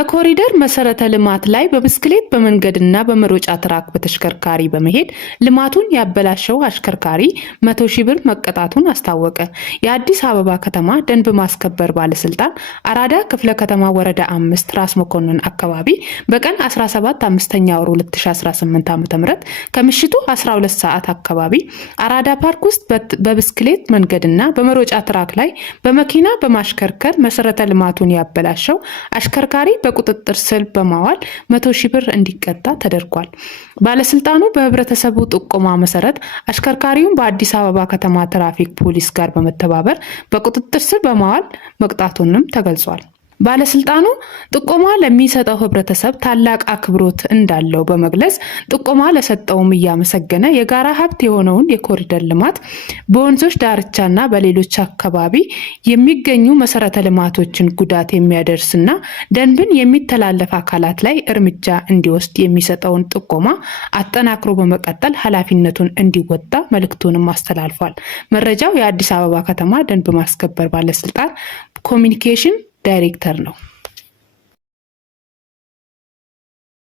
በኮሪደር መሰረተ ልማት ላይ በብስክሌት በመንገድና በመሮጫ ትራክ በተሽከርካሪ በመሄድ ልማቱን ያበላሸው አሽከርካሪ 100 ሺህ ብር መቀጣቱን አስታወቀ። የአዲስ አበባ ከተማ ደንብ ማስከበር ባለስልጣን አራዳ ክፍለ ከተማ ወረዳ 5 ራስ መኮንን አካባቢ በቀን 17 5ኛ ወር 2018 ዓ.ም ከምሽቱ 12 ሰዓት አካባቢ አራዳ ፓርክ ውስጥ በብስክሌት መንገድና በመሮጫ ትራክ ላይ በመኪና በማሽከርከር መሰረተ ልማቱን ያበላሸው አሽከርካሪ በቁጥጥር ስር በማዋል 100 ሺህ ብር እንዲቀጣ ተደርጓል። ባለስልጣኑ በህብረተሰቡ ጥቆማ መሰረት አሽከርካሪውን በአዲስ አበባ ከተማ ትራፊክ ፖሊስ ጋር በመተባበር በቁጥጥር ስር በማዋል መቅጣቱንም ተገልጿል። ባለስልጣኑ ጥቆማ ለሚሰጠው ህብረተሰብ ታላቅ አክብሮት እንዳለው በመግለጽ ጥቆማ ለሰጠውም እያመሰገነ የጋራ ሀብት የሆነውን የኮሪደር ልማት በወንዞች ዳርቻና በሌሎች አካባቢ የሚገኙ መሰረተ ልማቶችን ጉዳት የሚያደርስና ደንብን የሚተላለፍ አካላት ላይ እርምጃ እንዲወስድ የሚሰጠውን ጥቆማ አጠናክሮ በመቀጠል ኃላፊነቱን እንዲወጣ መልእክቱንም አስተላልፏል። መረጃው የአዲስ አበባ ከተማ ደንብ ማስከበር ባለስልጣን ኮሚኒኬሽን ዳይሬክተር ነው።